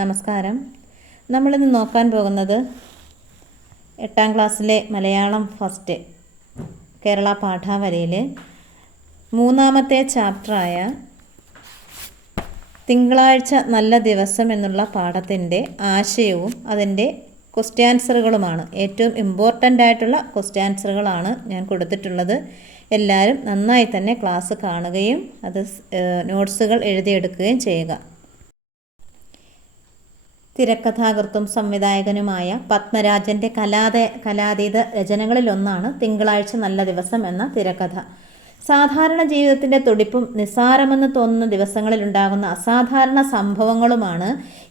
നമസ്കാരം. നമ്മളിന്ന് നോക്കാൻ പോകുന്നത് എട്ടാം ക്ലാസ്സിലെ മലയാളം ഫസ്റ്റ് കേരള പാഠാവലിയിലെ മൂന്നാമത്തെ ചാപ്റ്ററായ തിങ്കളാഴ്ച നല്ല ദിവസം എന്നുള്ള പാഠത്തിന്റെ ആശയവും അതിന്റെ ക്വസ്റ്റ്യൻ ആൻസറുകളുമാണ് ഏറ്റവും ഇമ്പോർട്ടന്റ് ആയിട്ടുള്ള ക്വസ്റ്റ്യൻ ആൻസറുകളാണ് ഞാൻ കൊടുത്തിട്ടുള്ളത്. എല്ലാവരും നന്നായി തന്നെ ക്ലാസ് കാണുകയും അത് നോട്ട്സുകൾ എഴുതിയെടുക്കുകയും ചെയ്യുക. തിരക്കഥാകൃത്തും സംവിധായകനുമായ പത്മരാജന്റെ കലാത കലാതീത രചനകളിലൊന്നാണ് തിങ്കളാഴ്ച നല്ല ദിവസം എന്ന തിരക്കഥ. സാധാരണ ജീവിതത്തിന്റെ തുടിപ്പും നിസ്സാരമെന്ന് തോന്നുന്ന ദിവസങ്ങളിലുണ്ടാകുന്ന അസാധാരണ സംഭവങ്ങളുമാണ്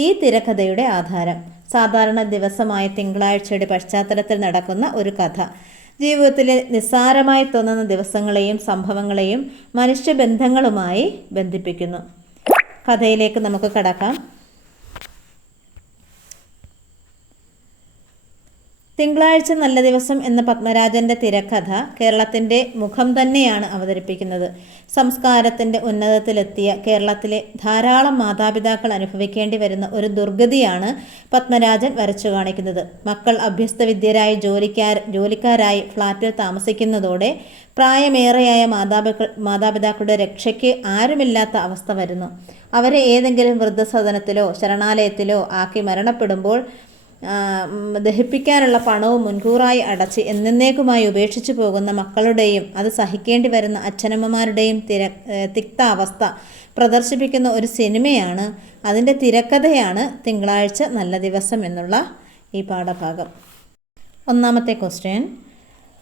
ഈ തിരക്കഥയുടെ ആധാരം. സാധാരണ ദിവസമായ തിങ്കളാഴ്ചയുടെ പശ്ചാത്തലത്തിൽ നടക്കുന്ന ഒരു കഥ. ജീവിതത്തിലെ നിസ്സാരമായി തോന്നുന്ന ദിവസങ്ങളെയും സംഭവങ്ങളെയും മനുഷ്യബന്ധങ്ങളുമായി ബന്ധിപ്പിക്കുന്നു. കഥയിലേക്ക് നമുക്ക് കടക്കാം. തിങ്കളാഴ്ച നല്ല ദിവസം എന്ന പത്മരാജന്റെ തിരക്കഥ കേരളത്തിന്റെ മുഖം തന്നെയാണ് അവതരിപ്പിക്കുന്നത്. സംസ്കാരത്തിന്റെ ഉന്നതത്തിലെത്തിയ കേരളത്തിലെ ധാരാളം മാതാപിതാക്കൾ അനുഭവിക്കേണ്ടി വരുന്ന ഒരു ദുർഗതിയാണ് പത്മരാജൻ വരച്ചു കാണിക്കുന്നത്. മക്കൾ അഭ്യസ്തവിദ്യരായി ജോലിക്കാർ ജോലിക്കാരായി ഫ്ളാറ്റിൽ താമസിക്കുന്നതോടെ പ്രായമേറെയായ മാതാപിതാക്കൾ മാതാപിതാക്കളുടെ രക്ഷയ്ക്ക് ആരുമില്ലാത്ത അവസ്ഥ വരുന്നു. അവരെ ഏതെങ്കിലും വൃദ്ധസദനത്തിലോ ശരണാലയത്തിലോ ആക്കി മരണപ്പെടുമ്പോൾ ദഹിപ്പിക്കാനുള്ള പണവും മുൻകൂറായി അടച്ച് എന്നേക്കുമായി ഉപേക്ഷിച്ചു പോകുന്ന മക്കളുടെയും അത് സഹിക്കേണ്ടി വരുന്ന അച്ഛനമ്മമാരുടെയും തിര തിക്താവസ്ഥ പ്രദർശിപ്പിക്കുന്ന ഒരു സിനിമയാണ് അതിന്റെ തിരക്കഥയാണ് തിങ്കളാഴ്ച നല്ല ദിവസം എന്നുള്ള ഈ പാഠഭാഗം. ഒന്നാമത്തെ ക്വസ്റ്റ്യൻ.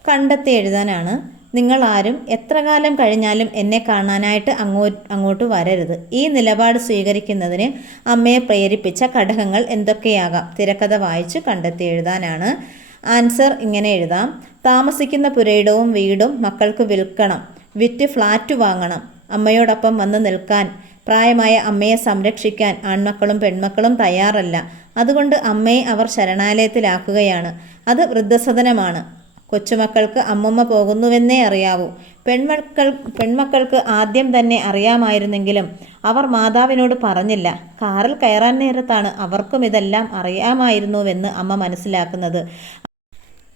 കണ്ടെത്തി എഴുതാനാണ് നിങ്ങൾ ആരും എത്ര കാലം കഴിഞ്ഞാലും എന്നെ കാണാനായിട്ട് അങ്ങോ അങ്ങോട്ട് വരരുത്. ഈ നിലപാട് സ്വീകരിക്കുന്നതിന് അമ്മയെ പ്രേരിപ്പിച്ച ഘടകങ്ങൾ എന്തൊക്കെയാകാം? തിരക്കഥ വായിച്ച് കണ്ടെത്തി എഴുതാനാണ്. ആൻസർ ഇങ്ങനെ എഴുതാം. താമസിക്കുന്ന പുരയിടവും വീടും മക്കൾക്ക് വിൽക്കണം. വിറ്റ് ഫ്ലാറ്റ് വാങ്ങണം. അമ്മയോടൊപ്പം വന്ന് നിൽക്കാൻ. പ്രായമായ അമ്മയെ സംരക്ഷിക്കാൻ ആൺമക്കളും പെൺമക്കളും തയ്യാറല്ല. അതുകൊണ്ട് അമ്മയെ അവർ ശരണാലയത്തിലാക്കുകയാണ്. അത് വൃദ്ധസദനമാണ്. കൊച്ചുമക്കൾക്ക് അമ്മമ്മ പോകുന്നുവെന്നേ അറിയാവൂ. പെൺമക്കൾ പെൺമക്കൾക്ക് ആദ്യം തന്നെ അറിയാമായിരുന്നെങ്കിലും അവർ മാതാവിനോട് പറഞ്ഞില്ല. കാറിൽ കയറാൻ നേരത്താണ് അവർക്കും ഇതെല്ലാം അറിയാമായിരുന്നുവെന്ന് അമ്മ മനസ്സിലാക്കുന്നത്.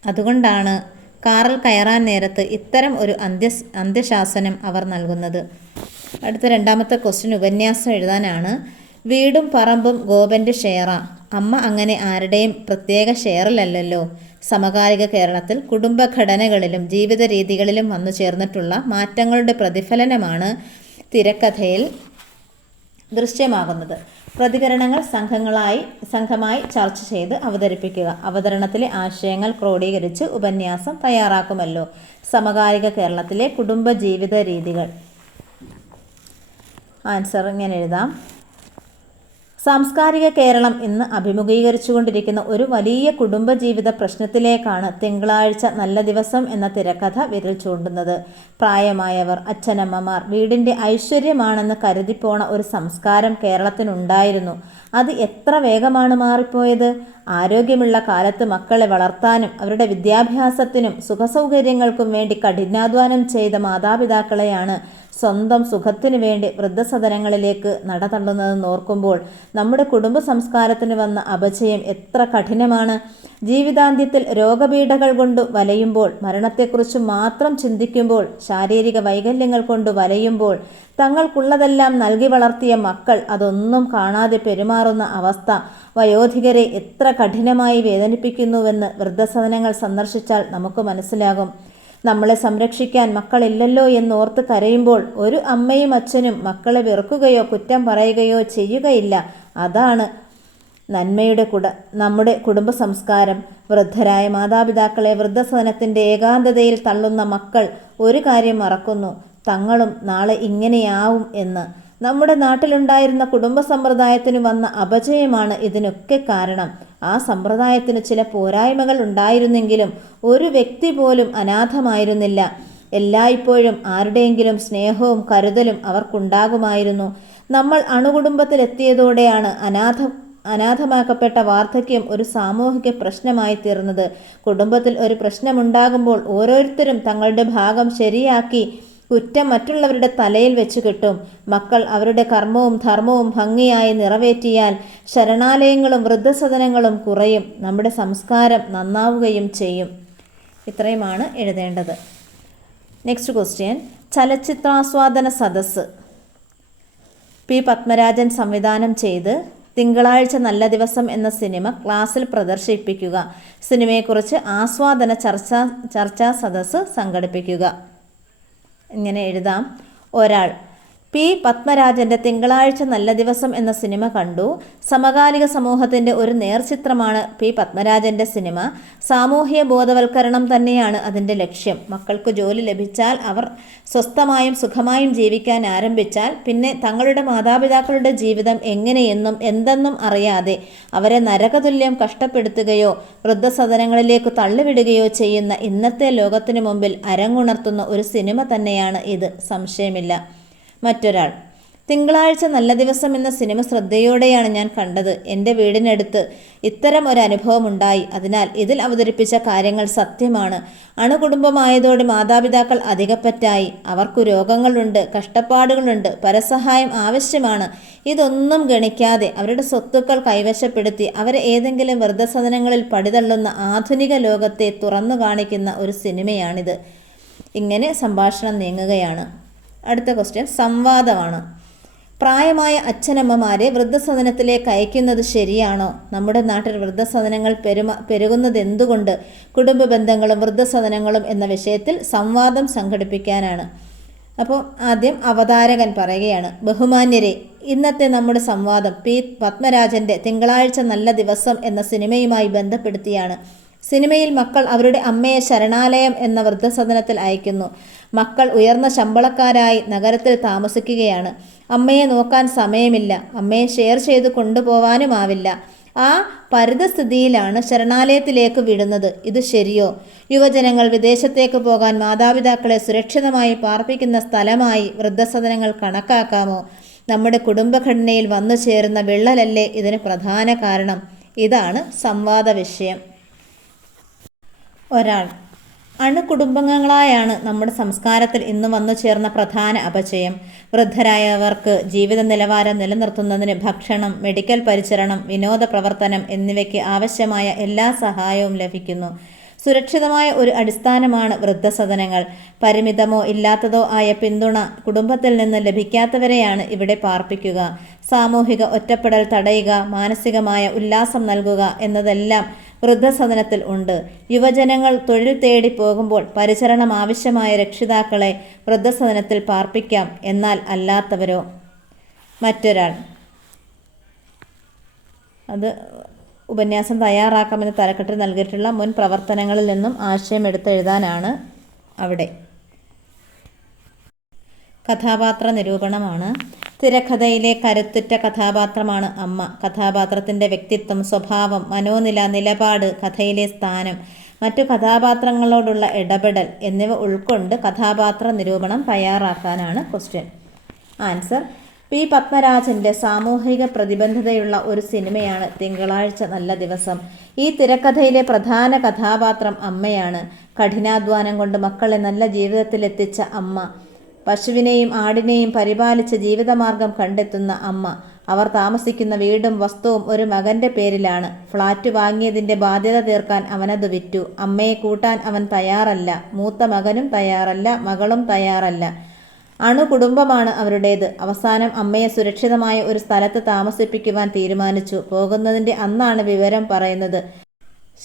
അതുകൊണ്ടാണ് കാറിൽ കയറാൻ നേരത്ത് ഇത്തരം ഒരു അന്ത്യ അന്ത്യശാസനം അവർ നൽകുന്നത്. അടുത്ത രണ്ടാമത്തെ ക്വസ്റ്റ്യൻ ഉപന്യാസം എഴുതാനാണ്. വീടും പറമ്പും ഗോപന്റെ ഷെയറാ. അമ്മ അങ്ങനെ ആരുടെയും പ്രത്യേക ഷെയറിലല്ലല്ലോ. സമകാലിക കേരളത്തിൽ കുടുംബഘടനകളിലും ജീവിത രീതികളിലും വന്നു ചേർന്നിട്ടുള്ള മാറ്റങ്ങളുടെ പ്രതിഫലനമാണ് തിരക്കഥയിൽ ദൃശ്യമാകുന്നത്. പ്രതികരണങ്ങൾ സംഘങ്ങളായി സംഘമായി ചർച്ച ചെയ്ത് അവതരിപ്പിക്കുക. അവതരണത്തിലെ ആശയങ്ങൾ ക്രോഡീകരിച്ച് ഉപന്യാസം തയ്യാറാക്കുമല്ലോ. സമകാലിക കേരളത്തിലെ കുടുംബ ജീവിത രീതികൾ ആൻസർ ഇങ്ങനെ എഴുതാം. സാംസ്കാരിക കേരളം ഇന്ന് അഭിമുഖീകരിച്ചുകൊണ്ടിരിക്കുന്ന ഒരു വലിയ കുടുംബജീവിത പ്രശ്നത്തിലേക്കാണ് തിങ്കളാഴ്ച നല്ല ദിവസം എന്ന തിരക്കഥ വിരൽ ചൂണ്ടുന്നത്. പ്രായമായവർ അച്ഛനമ്മമാർ വീടിന്റെ ഐശ്വര്യമാണെന്ന് കരുതിപ്പോണ ഒരു സംസ്കാരം കേരളത്തിനുണ്ടായിരുന്നു. അത് എത്ര വേഗമാണ് മാറിപ്പോയത്? ആരോഗ്യമുള്ള കാലത്ത് മക്കളെ വളർത്താനും അവരുടെ വിദ്യാഭ്യാസത്തിനും സുഖസൗകര്യങ്ങൾക്കും വേണ്ടി കഠിനാധ്വാനം ചെയ്ത മാതാപിതാക്കളെയാണ് സ്വന്തം സുഖത്തിനു വേണ്ടി വൃദ്ധസദനങ്ങളിലേക്ക് നടതള്ളുന്നതെന്ന് ഓർക്കുമ്പോൾ നമ്മുടെ കുടുംബ സംസ്കാരത്തിന് വന്ന അപചയം എത്ര കഠിനമാണ്. ജീവിതാന്ത്യത്തിൽ രോഗപീഠകൾ കൊണ്ട് വലയുമ്പോൾ മരണത്തെക്കുറിച്ച് മാത്രം ചിന്തിക്കുമ്പോൾ ശാരീരിക വൈകല്യങ്ങൾ കൊണ്ട് വലയുമ്പോൾ തങ്ങൾക്കുള്ളതെല്ലാം നൽകി വളർത്തിയ മക്കൾ അതൊന്നും കാണാതെ പെരുമാറുന്ന അവസ്ഥ വയോധികരെ എത്ര കഠിനമായി വേദനിപ്പിക്കുന്നുവെന്ന് വൃദ്ധസദനങ്ങൾ സന്ദർശിച്ചാൽ നമുക്ക് മനസ്സിലാകും. നമ്മളെ സംരക്ഷിക്കാൻ മക്കളില്ലല്ലോ എന്നോർത്ത് കരയുമ്പോൾ ഒരു അമ്മയും അച്ഛനും മക്കളെ വെറുക്കുകയോ കുറ്റം പറയുകയോ ചെയ്യുകയില്ല. അതാണ് നന്മയുടെ കുട നമ്മുടെ കുടുംബ സംസ്കാരം. വൃദ്ധരായ മാതാപിതാക്കളെ വൃദ്ധസദനത്തിന്റെ ഏകാന്തതയിൽ തള്ളുന്ന മക്കൾ ഒരു കാര്യം മറക്കുന്നു. തങ്ങളും നാളെ ഇങ്ങനെയാവും എന്ന്. നമ്മുടെ നാട്ടിലുണ്ടായിരുന്ന കുടുംബ സമ്പ്രദായത്തിന് വന്ന അപജയമാണ് ഇതിനൊക്കെ കാരണം. ആ സമ്പ്രദായത്തിന് ചില പോരായ്മകൾ ഉണ്ടായിരുന്നെങ്കിലും ഒരു വ്യക്തി പോലും അനാഥമായിരുന്നില്ല. എല്ലായ്പ്പോഴും ആരുടെയെങ്കിലും സ്നേഹവും കരുതലും അവർക്കുണ്ടാകുമായിരുന്നു. നമ്മൾ അണുകുടുംബത്തിലെത്തിയതോടെയാണ് അനാഥ അനാഥമാക്കപ്പെട്ട വാർദ്ധക്യം ഒരു സാമൂഹിക പ്രശ്നമായി തീർന്നത് കുടുംബത്തിൽ ഒരു പ്രശ്നമുണ്ടാകുമ്പോൾ ഓരോരുത്തരും തങ്ങളുടെ ഭാഗം ശരിയാക്കി കുറ്റം മറ്റുള്ളവരുടെ തലയിൽ വെച്ച് കിട്ടും. മക്കൾ അവരുടെ കർമ്മവും ധർമ്മവും ഭംഗിയായി നിറവേറ്റിയാൽ ശരണാലയങ്ങളും വൃദ്ധസദനങ്ങളും കുറയും. നമ്മുടെ സംസ്കാരം നന്നാവുകയും ചെയ്യും. ഇത്രയുമാണ് എഴുതേണ്ടത്. നെക്സ്റ്റ് ക്വസ്റ്റ്യൻ ചലച്ചിത്രാസ്വാദന സദസ്സ്. പി. പത്മരാജൻ സംവിധാനം ചെയ്ത് തിങ്കളാഴ്ച നല്ല ദിവസം എന്ന സിനിമ ക്ലാസ്സിൽ പ്രദർശിപ്പിക്കുക. സിനിമയെക്കുറിച്ച് ആസ്വാദന ചർച്ചാ ചർച്ചാ സദസ്സ് സംഘടിപ്പിക്കുക. ഇങ്ങനെ എഴുതാം. ഒരാൾ പി. പത്മരാജന്റെ തിങ്കളാഴ്ച നല്ല ദിവസം എന്ന സിനിമ കണ്ടു. സമകാലിക സമൂഹത്തിന്റെ ഒരു നേർചിത്രമാണ് പി. പത്മരാജന്റെ സിനിമ. സാമൂഹ്യ ബോധവൽക്കരണം തന്നെയാണ് അതിന്റെ ലക്ഷ്യം. മക്കൾക്ക് ജോലി ലഭിച്ചാൽ അവർ സ്വസ്ഥമായും സുഖമായും ജീവിക്കാൻ ആരംഭിച്ചാൽ പിന്നെ തങ്ങളുടെ മാതാപിതാക്കളുടെ ജീവിതം എങ്ങനെയെന്നും എന്തെന്നും അറിയാതെ അവരെ നരകതുല്യം കഷ്ടപ്പെടുത്തുകയോ വൃദ്ധസദനങ്ങളിലേക്ക് തള്ളിവിടുകയോ ചെയ്യുന്ന ഇന്നത്തെ ലോകത്തിനു മുമ്പിൽ അരങ്ങുണർത്തുന്ന ഒരു സിനിമ തന്നെയാണ് ഇത്. സംശയമില്ല. മറ്റൊരാൾ. തിങ്കളാഴ്ച നല്ല ദിവസം എന്ന സിനിമ ശ്രദ്ധയോടെയാണ് ഞാൻ കണ്ടത്. എന്റെ വീടിനടുത്ത് ഇത്തരം ഒരു അനുഭവം ഉണ്ടായി. അതിനാൽ ഇതിൽ അവതരിപ്പിച്ച കാര്യങ്ങൾ സത്യമാണ്. അണുകുടുംബമായതോടെ മാതാപിതാക്കൾ അധികപ്പറ്റായി. അവർക്കു രോഗങ്ങളുണ്ട് കഷ്ടപ്പാടുകളുണ്ട് പരസഹായം ആവശ്യമാണ്. ഇതൊന്നും ഗണിക്കാതെ അവരുടെ സ്വത്തുക്കൾ കൈവശപ്പെടുത്തി അവരെ ഏതെങ്കിലും വൃദ്ധസദനങ്ങളിൽ പടിതള്ളുന്ന ആധുനിക ലോകത്തെ തുറന്നു കാണിക്കുന്ന ഒരു സിനിമയാണിത്. ഇങ്ങനെ സംഭാഷണം നീങ്ങുകയാണ്. അടുത്ത ക്വസ്റ്റ്യൻ സംവാദമാണ്. പ്രായമായ അച്ഛനമ്മമാരെ വൃദ്ധസദനത്തിലേക്ക് അയക്കുന്നത് ശരിയാണോ? നമ്മുടെ നാട്ടിൽ വൃദ്ധസദനങ്ങൾ പെരുമ പെരുകുന്നത് എന്തുകൊണ്ട് കുടുംബ ബന്ധങ്ങളും വൃദ്ധസദനങ്ങളും എന്ന വിഷയത്തിൽ സംവാദം സംഘടിപ്പിക്കാനാണ്. അപ്പോൾ ആദ്യം അവതാരകൻ പറയുകയാണ്. ബഹുമാന്യരെ ഇന്നത്തെ നമ്മുടെ സംവാദം പി പത്മരാജന്റെ തിങ്കളാഴ്ച നല്ല ദിവസം എന്ന സിനിമയുമായി ബന്ധപ്പെടുത്തിയാണ്. സിനിമയിൽ മക്കൾ അവരുടെ അമ്മയെ ശരണാലയം എന്ന വൃദ്ധസദനത്തിൽ അയക്കുന്നു. മക്കൾ ഉയർന്ന ശമ്പളക്കാരായി നഗരത്തിൽ താമസിക്കുകയാണ്. അമ്മയെ നോക്കാൻ സമയമില്ല. അമ്മയെ ഷെയർ ചെയ്ത് കൊണ്ടുപോവാനുമാവില്ല. ആ പരിതസ്ഥിതിയിലാണ് ശരണാലയത്തിലേക്ക് വിടുന്നത്. ഇത് ശരിയോ? യുവജനങ്ങൾ വിദേശത്തേക്ക് പോകാൻ മാതാപിതാക്കളെ സുരക്ഷിതമായി പാർപ്പിക്കുന്ന സ്ഥലമായി വൃദ്ധസദനങ്ങൾ കണക്കാക്കാമോ? നമ്മുടെ കുടുംബഘടനയിൽ വന്നു ചേരുന്ന വിള്ളലല്ലേ ഇതിന് പ്രധാന കാരണം? ഇതാണ് സംവാദ വിഷയം. ഒരാൾ അണുകുടുംബങ്ങളായാണ് നമ്മുടെ സംസ്കാരത്തിൽ ഇന്ന് വന്നു ചേർന്ന പ്രധാന അപചയം. വൃദ്ധരായവർക്ക് ജീവിത നിലവാരം നിലനിർത്തുന്നതിന് ഭക്ഷണം മെഡിക്കൽ പരിചരണം വിനോദ പ്രവർത്തനം എന്നിവയ്ക്ക് ആവശ്യമായ എല്ലാ സഹായവും ലഭിക്കുന്നു. സുരക്ഷിതമായ ഒരു അടിസ്ഥാനമാണ് വൃദ്ധസദനങ്ങൾ. പരിമിതമോ ഇല്ലാത്തതോ ആയ പിന്തുണ കുടുംബത്തിൽ നിന്ന് ലഭിക്കാത്തവരെയാണ് ഇവിടെ പാർപ്പിക്കുക. സാമൂഹിക ഒറ്റപ്പെടൽ തടയുക മാനസികമായ ഉല്ലാസം നൽകുക എന്നതെല്ലാം വൃദ്ധസദനത്തിൽ ഉണ്ട്. യുവജനങ്ങൾ തൊഴിൽ തേടി പോകുമ്പോൾ പരിചരണം ആവശ്യമായ രക്ഷിതാക്കളെ വൃദ്ധസദനത്തിൽ പാർപ്പിക്കാം എന്നാൽ അല്ലാത്തവരോ? മറ്റൊരാൾ. അത് ഉപന്യാസം തയ്യാറാക്കാമെന്ന് തലക്കെട്ടിൽ നൽകിയിട്ടുള്ള മുൻ പ്രവർത്തനങ്ങളിൽ നിന്നും ആശയം എടുത്തെഴുതാനാണ് അവിടെ. കഥാപാത്ര നിരൂപണമാണ്. തിരക്കഥയിലെ കരുത്തുറ്റ കഥാപാത്രമാണ് അമ്മ. കഥാപാത്രത്തിന്റെ വ്യക്തിത്വം സ്വഭാവം മനോനില നിലപാട് കഥയിലെ സ്ഥാനം മറ്റു കഥാപാത്രങ്ങളോടുള്ള ഇടപെടൽ എന്നിവ ഉൾക്കൊണ്ട് കഥാപാത്ര നിരൂപണം തയ്യാറാക്കാനാണ് ക്വസ്റ്റ്യൻ. Answer P. പത്മരാജന്റെ സാമൂഹിക പ്രതിബന്ധതയുള്ള ഒരു സിനിമയാണ് തിങ്കളാഴ്ച നല്ല ദിവസം. ഈ തിരക്കഥയിലെ പ്രധാന കഥാപാത്രം അമ്മയാണ്. കഠിനാധ്വാനം കൊണ്ട് മക്കളെ നല്ല ജീവിതത്തിലെത്തിച്ച അമ്മ. പശുവിനെയും ആടിനെയും പരിപാലിച്ച് ജീവിതമാർഗം കണ്ടെത്തുന്ന അമ്മ. അവർ താമസിക്കുന്ന വീടും വസ്തുവും ഒരു മകന്റെ പേരിലാണ്. ഫ്ളാറ്റ് വാങ്ങിയതിന്റെ ബാധ്യത തീർക്കാൻ അവനത് വിറ്റു. അമ്മയെ കൂട്ടാൻ അവൻ തയ്യാറല്ല. മൂത്ത മകനും തയ്യാറല്ല. മകളും തയ്യാറല്ല. അണുകുടുംബമാണ് അവരുടേത്. അവസാനം അമ്മയെ സുരക്ഷിതമായ ഒരു സ്ഥലത്ത് താമസിപ്പിക്കുവാൻ തീരുമാനിച്ചു. പോകുന്നതിന്റെ അന്നാണ് വിവരം പറയുന്നത്.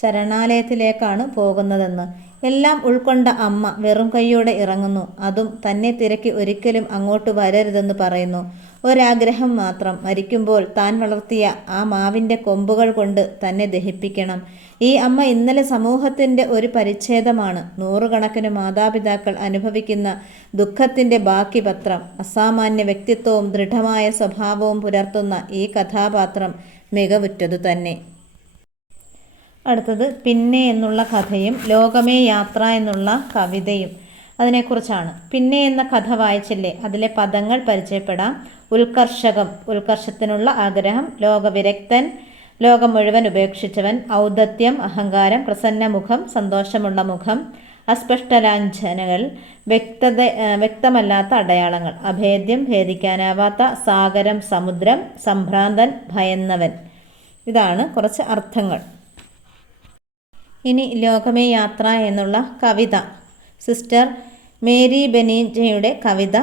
ശരണാലയത്തിലേക്കാണ് പോകുന്നതെന്ന്. എല്ലാം ഉൾക്കൊണ്ട അമ്മ വെറും കൈയോടെ ഇറങ്ങുന്നു. അതും തന്നെ തിരക്കി ഒരിക്കലും അങ്ങോട്ട് വരരുതെന്ന് പറയുന്നു. ഒരാഗ്രഹം മാത്രം മരിക്കുമ്പോൾ താൻ വളർത്തിയ ആ മാവിന്റെ കൊമ്പുകൾ കൊണ്ട് തന്നെ ദഹിപ്പിക്കണം. ഈ അമ്മ ഇന്നലെ സമൂഹത്തിന്റെ ഒരു പരിച്ഛേദമാണ്. നൂറുകണക്കിന് മാതാപിതാക്കൾ അനുഭവിക്കുന്ന ദുഃഖത്തിന്റെ ബാക്കി പത്രം അസാമാന്യ വ്യക്തിത്വവും ദൃഢമായ സ്വഭാവവും പുലർത്തുന്ന ഈ കഥാപാത്രം മികവുറ്റതു തന്നെ അടുത്തത് പിന്നെ എന്നുള്ള കഥയും ലോകമേ യാത്ര എന്നുള്ള കവിതയും. അതിനെക്കുറിച്ചാണ്. പിന്നെ എന്ന കഥ വായിച്ചില്ലേ? അതിലെ പദങ്ങൾ പരിചയപ്പെടാം. ഉത്കർഷകം ഉത്കർഷത്തിനുള്ള ആഗ്രഹം ലോകവിരക്തൻ ലോകം മുഴുവൻ ഉപേക്ഷിച്ചവൻ ഔദത്യം അഹങ്കാരം പ്രസന്നമുഖം സന്തോഷമുള്ള മുഖം അസ്പഷ്ടലാഞ്ചനകൾ വ്യക്തത വ്യക്തമല്ലാത്ത അടയാളങ്ങൾ അഭേദ്യം ഭേദിക്കാനാവാത്ത സാഗരം സമുദ്രം സംഭ്രാന്തൻ ഭയന്നവൻ. ഇതാണ് കുറച്ച് അർത്ഥങ്ങൾ. ഇനി ലോകമേ യാത്ര എന്നുള്ള കവിത. സിസ്റ്റർ മേരി ബെനീജയുടെ കവിത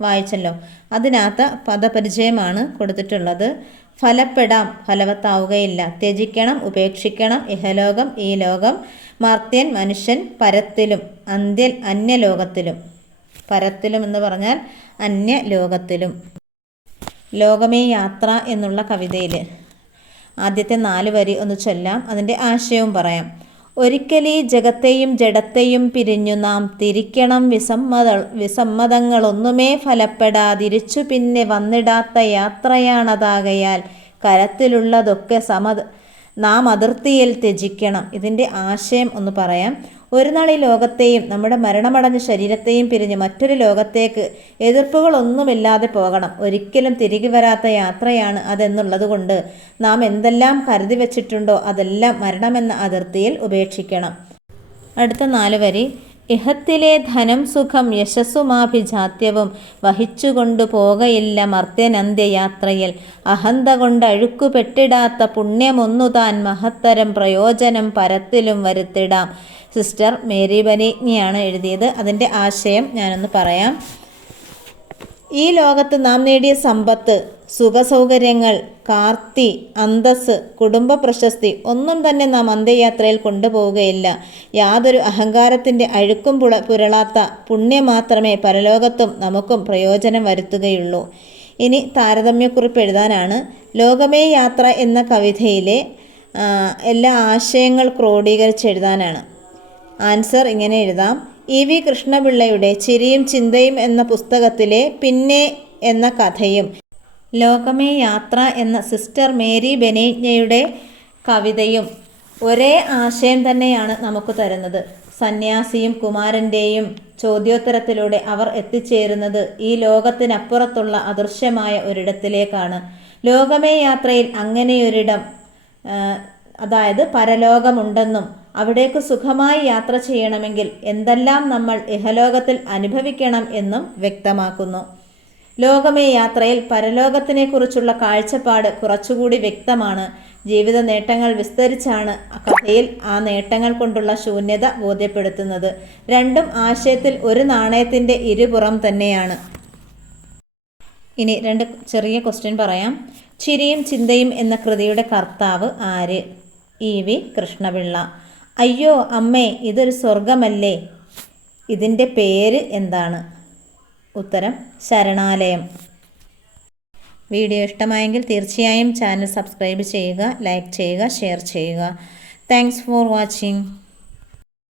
വായിച്ചല്ലോ. അതിനകത്ത് പദപരിചയമാണ് കൊടുത്തിട്ടുള്ളത്. ഫലപ്പെടാം ഫലവത്താവുകയില്ല. ത്യജിക്കണം ഉപേക്ഷിക്കണം ഇഹലോകം ഈ ലോകം മർത്യൻ മനുഷ്യൻ പരത്തിലും അന്ത്യൽ അന്യലോകത്തിലും. പരത്തിലും എന്ന് പറഞ്ഞാൽ അന്യലോകത്തിലും. ലോകമേ യാത്ര എന്നുള്ള കവിതയിൽ ആദ്യത്തെ നാല് വരി ഒന്ന് ചൊല്ലാം അതിന്റെ ആശയവും പറയാം. ഒരിക്കലീ ജഗത്തെയും ജഡത്തെയും പിരിഞ്ഞു നാം തിരിക്കണം വിസമ്മത വിസമ്മതങ്ങളൊന്നുമേ ഫലപ്പെടാതിരിച്ചു പിന്നെ വന്നിടാത്ത യാത്രയാണതാകയാൽ കരത്തിലുള്ളതൊക്കെ സമ നാം അതിർത്തിയിൽ ത്യജിക്കണം. ഇതിന്റെ ആശയം ഒന്ന് പറയാം. ഒരു നാൾ ഈ ലോകത്തെയും നമ്മുടെ മരണമടഞ്ഞ ശരീരത്തെയും പിരിഞ്ഞ് മറ്റൊരു ലോകത്തേക്ക് എതിർപ്പുകളൊന്നുമില്ലാതെ പോകണം. ഒരിക്കലും തിരികെ വരാത്ത യാത്രയാണ് അതെന്നുള്ളതുകൊണ്ട് നാം എന്തെല്ലാം കരുതി വച്ചിട്ടുണ്ടോ അതെല്ലാം മരണമെന്ന അതിർത്തിയിൽ ഉപേക്ഷിക്കണം. അടുത്ത നാല് വരി. ഇഹത്തിലെ ധനം സുഖം യശസ്സുമാഭിജാത്യവും വഹിച്ചുകൊണ്ടു പോകയില്ല മർത്യനന്ത്യയാത്രയിൽ. അഹന്ത കൊണ്ട് അഴുക്കുപെട്ടിടാത്ത പുണ്യമൊന്നു താൻ മഹത്തരം പ്രയോജനം പരത്തിലും വരുത്തിടാം. സിസ്റ്റർ മേരി ബനീജ്ഞയാണ് എഴുതിയത്. അതിന്റെ ആശയം ഞാനൊന്ന് പറയാം. ഈ ലോകത്ത് നാം നേടിയ സമ്പത്ത് സുഖസൗകര്യങ്ങൾ കാർത്തി അന്തസ് കുടുംബ പ്രശസ്തി ഒന്നും തന്നെ നാം അന്ത്യയാത്രയിൽ കൊണ്ടുപോവുകയില്ല. യാതൊരു അഹങ്കാരത്തിന്റെ അഴുക്കും പുള പുരളാത്ത പുണ്യം മാത്രമേ പരലോകത്തും നമുക്കും പ്രയോജനം വരുത്തുകയുള്ളൂ. ഇനി താരതമ്യക്കുറിപ്പ് എഴുതാനാണ്. ലോകമേ യാത്ര എന്ന കവിതയിലെ എല്ലാ ആശയങ്ങൾ ക്രോഡീകരിച്ച് എഴുതാനാണ്. ആൻസർ ഇങ്ങനെ എഴുതാം. ഇ വി കൃഷ്ണപിള്ളയുടെ ചിരിയും ചിന്തയും എന്ന പുസ്തകത്തിലെ പിന്നെ എന്ന കഥയും. ലോകമേ യാത്ര എന്ന സിസ്റ്റർ മേരി ബെനീജ്ഞയുടെ കവിതയും ഒരേ ആശയം തന്നെയാണ് നമുക്ക് തരുന്നത്. സന്യാസിയും കുമാരന്റെയും ചോദ്യോത്തരത്തിലൂടെ അവർ എത്തിച്ചേരുന്നത് ഈ ലോകത്തിനപ്പുറത്തുള്ള അദൃശ്യമായ ഒരിടത്തിലേക്കാണ്. ലോകമേ യാത്രയിൽ അങ്ങനെയൊരിടം അതായത് പരലോകമുണ്ടെന്നും അവിടേക്ക് സുഖമായി യാത്ര ചെയ്യണമെങ്കിൽ എന്തെല്ലാം നമ്മൾ ഇഹലോകത്തിൽ അനുഭവിക്കണം എന്നും വ്യക്തമാക്കുന്നു. ലോകമേ യാത്രയിൽ പരലോകത്തിനെക്കുറിച്ചുള്ള കാഴ്ചപ്പാട് കുറച്ചുകൂടി വ്യക്തമാണ്. ജീവിത നേട്ടങ്ങൾ വിസ്തരിച്ചാണ് കഥയിൽ ആ നേട്ടങ്ങൾ കൊണ്ടുള്ള ശൂന്യത ബോധ്യപ്പെടുത്തുന്നത്. രണ്ടും ആശയത്തിൽ ഒരു നാണയത്തിന്റെ ഇരുപുറം തന്നെയാണ്. ഇനി രണ്ട് ചെറിയ ക്വസ്റ്റ്യൻ പറയാം. ചിരിയും ചിന്തയും എന്ന കൃതിയുടെ കർത്താവ് ആര്? E V Krishna Pillai. അയ്യോ അമ്മേ ഇതൊരു സ്വർഗമല്ലേ ഇതിന്റെ പേര് എന്താണ്? ഉത്തരം ശരണാലയം. വീഡിയോ ഇഷ്ടമായെങ്കിൽ തീർച്ചയായും ചാനൽ സബ്സ്ക്രൈബ് ചെയ്യുക ലൈക്ക് ചെയ്യുക ഷെയർ ചെയ്യുക. Thanks for watching.